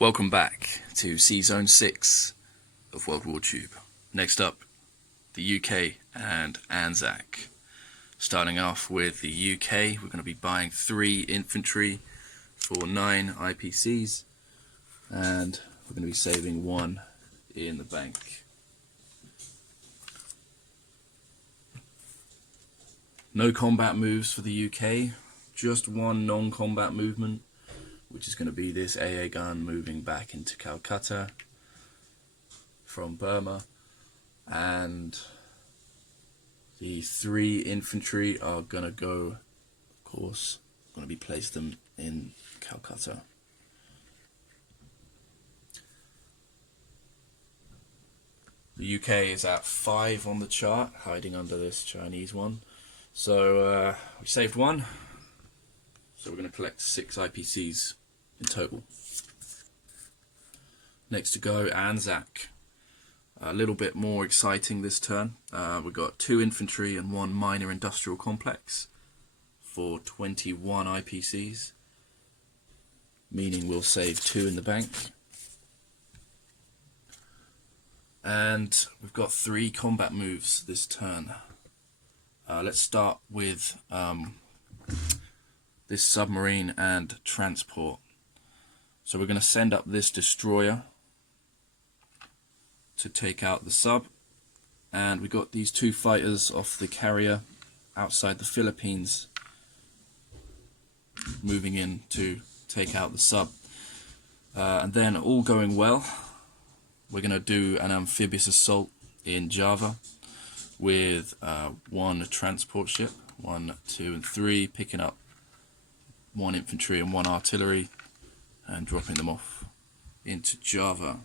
Welcome back to sz6 of WWTube. Next up, the UK and ANZAC. Starting off with the UK, we're going to be buying 3 infantry for 9 IPCs, and we're going to be saving 1 in the bank. No combat moves for the UK, just 1 non-combat movement, which is going to be this AA gun moving back into Calcutta from Burma, and the 3 infantry are going to go, of course, going to be placed them in Calcutta. The UK is at 5 on the chart, hiding under this Chinese one. So we saved 1. So we're going to collect 6 IPCs in total. Next to go, ANZAC. A little bit more exciting this turn. We've got 2 infantry and 1 minor industrial complex for 21 IPCs, meaning we'll save 2 in the bank. And we've got 3 combat moves this turn. Let's start with this submarine and transport. So we're going to send up this destroyer to take out the sub, and we got these 2 fighters off the carrier outside the Philippines moving in to take out the sub. And then, all going well, we're going to do an amphibious assault in Java with 1 transport ship, 1, 2 and 3, picking up 1 infantry and 1 artillery and dropping them off into Java.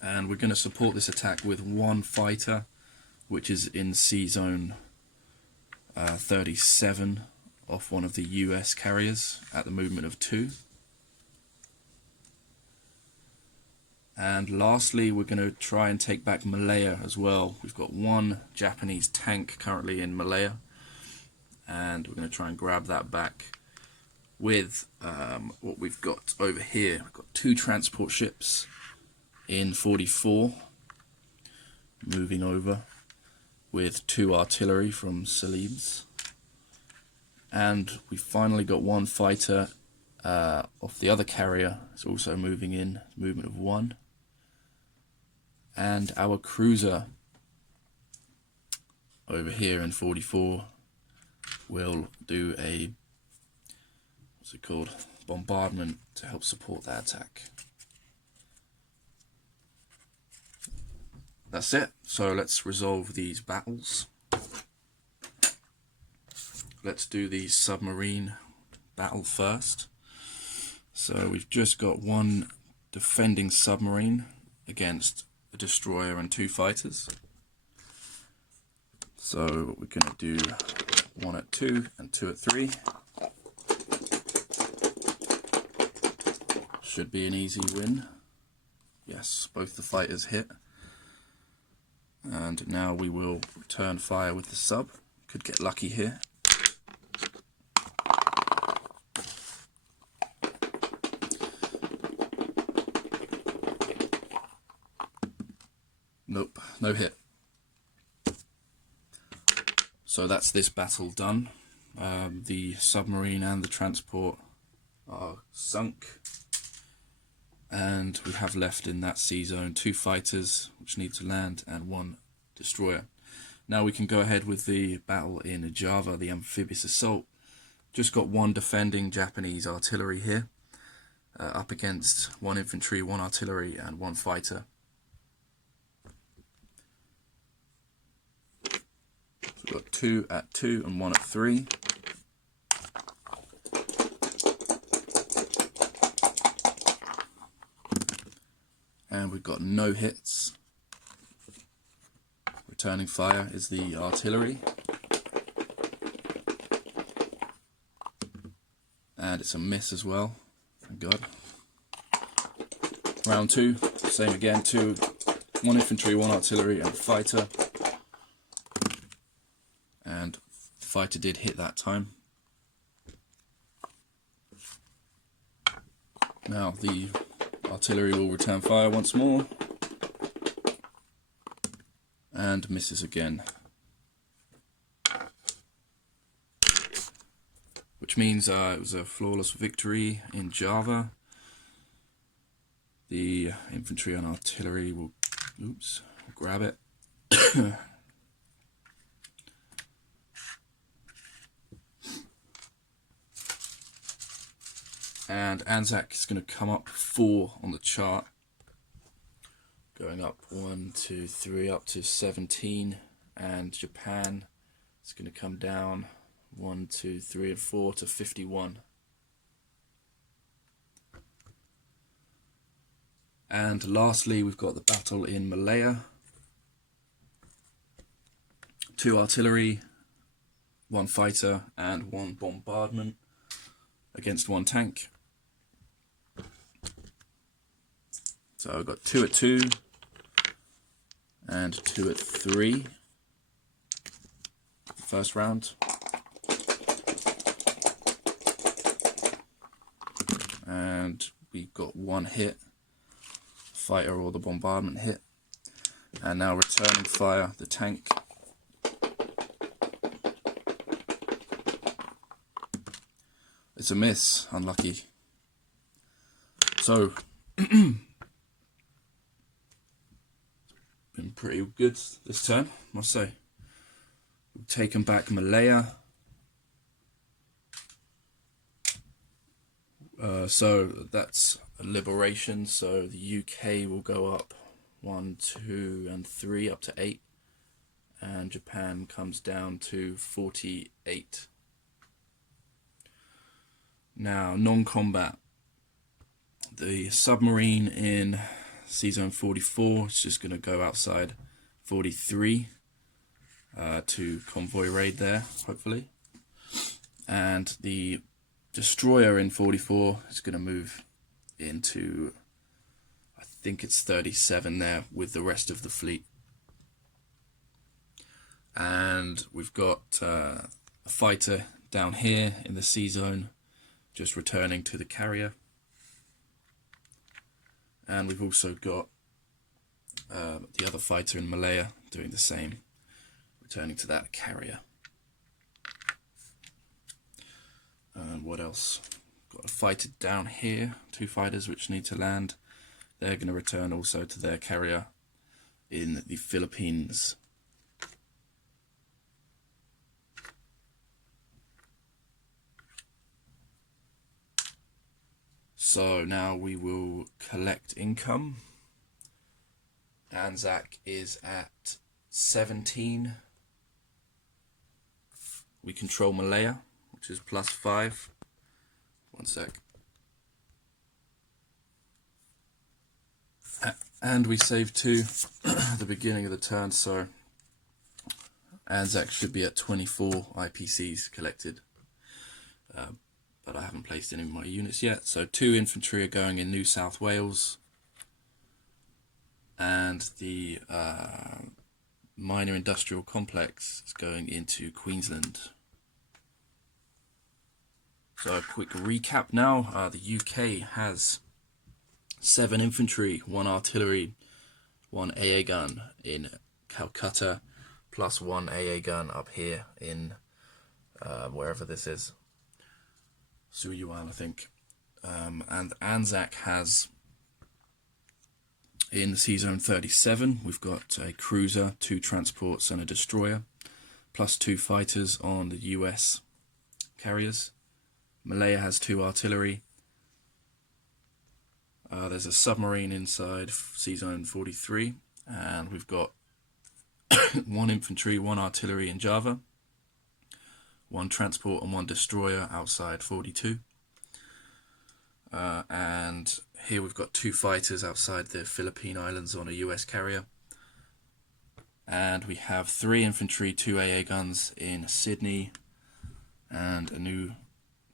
And we're going to support this attack with 1 fighter, which is in Sea Zone 37 off one of the US carriers at the movement of 2. And lastly, we're going to try and take back Malaya as well. We've got 1 Japanese tank currently in Malaya, and we're going to try and grab that back with what we've got over here. We've got 2 transport ships in 44 moving over with 2 artillery from Celebes, and we finally got 1 fighter off the other carrier. It's also moving in, movement of 1, and our cruiser over here in 44 will do a, what's it called, bombardment to help support that attack. That's it. So let's resolve these battles. Let's do the submarine battle first. So we've just got 1 defending submarine against a destroyer and 2 fighters. So what we're going to do, 1 at 2 and 2 at 3. Should be an easy win. Yes, both the fighters hit. And now we will return fire with the sub. Could get lucky here. Nope, no hit. So that's this battle done. The submarine and the transport are sunk, and we have left in that sea zone 2 fighters which need to land and 1 destroyer. Now we can go ahead with the battle in Java, the amphibious assault. Just got 1 defending Japanese artillery here, up against 1 infantry, 1 artillery and 1 fighter. So we've got 2 at 2 and 1 at 3. And we've got no hits. Returning fire is the artillery. And it's a miss as well, thank God. Round 2, same again, 1 infantry, 1 artillery and a fighter. And the fighter did hit that time. Now the artillery will return fire once more, and misses again. Which means it was a flawless victory in Java. The infantry and artillery will, grab it. And ANZAC is going to come up 4 on the chart, going up 1, 2, 3, up to 17, and Japan is going to come down 1, 2, 3, and 4 to 51. And lastly, we've got the battle in Malaya. 2 artillery, 1 fighter, and 1 bombardment against 1 tank. So I've got 2 at 2 and 2 at 3. First round. And we've got 1 hit, fighter or the bombardment hit. And now returning fire, the tank. It's a miss, unlucky. So, been pretty good this turn, must say. We've taken back Malaya. So that's a liberation, so the UK will go up 1, 2, and 3 up to 8, and Japan comes down to 48. Now, non-combat. The submarine in C-Zone 44 is just going to go outside 43 to convoy raid there, hopefully. And the destroyer in 44 is going to move into, I think it's 37 there, with the rest of the fleet. And we've got a fighter down here in the C-Zone, just returning to the carrier. And we've also got the other fighter in Malaya doing the same, returning to that carrier. And what else? Got a fighter down here, 2 fighters which need to land. They're going to return also to their carrier in the Philippines. So now we will collect income. ANZAC is at 17. We control Malaya, which is +5. One sec. And we saved 2 at the beginning of the turn, so ANZAC should be at 24 IPCs collected. But I haven't placed any of my units yet. So 2 infantry are going in New South Wales, and the minor industrial complex is going into Queensland. So a quick recap now. The UK has 7 infantry, 1 artillery, 1 AA gun in Calcutta, plus 1 AA gun up here in wherever this is. Suyuan, I think. And ANZAC has, in C-Zone 37, we've got a cruiser, 2 transports and a destroyer, plus 2 fighters on the US carriers. Malaya has 2 artillery. There's a submarine inside C-Zone 43, and we've got 1 infantry, 1 artillery in Java, 1 transport and 1 destroyer outside 42. And here we've got 2 fighters outside the Philippine Islands on a US carrier. And we have 3 infantry, 2 AA guns in Sydney, and a new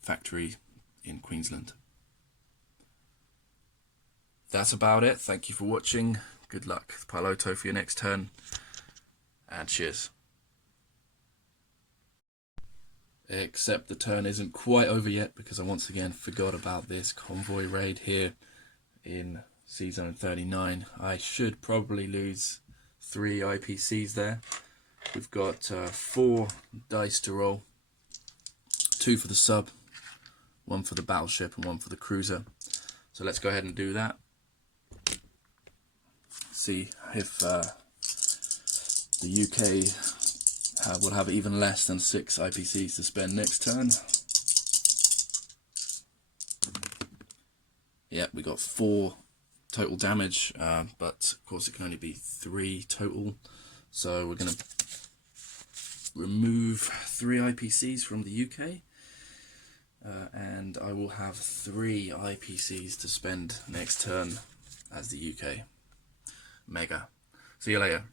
factory in Queensland. That's about it. Thank you for watching. Good luck, Piloto, for your next turn, and cheers. except the turn isn't quite over yet because I once again forgot about this convoy raid here in C-Zone 39. I should probably lose 3 IPCs there. We've got 4 dice to roll, 2 for the sub, 1 for the battleship and 1 for the cruiser. So let's go ahead and do that. See if the UK will have even less than 6 IPCs to spend next turn. Yep, we got 4 total damage, but of course it can only be 3 total. So we're going to remove 3 IPCs from the UK, and I will have 3 IPCs to spend next turn as the UK. Mega. See you later.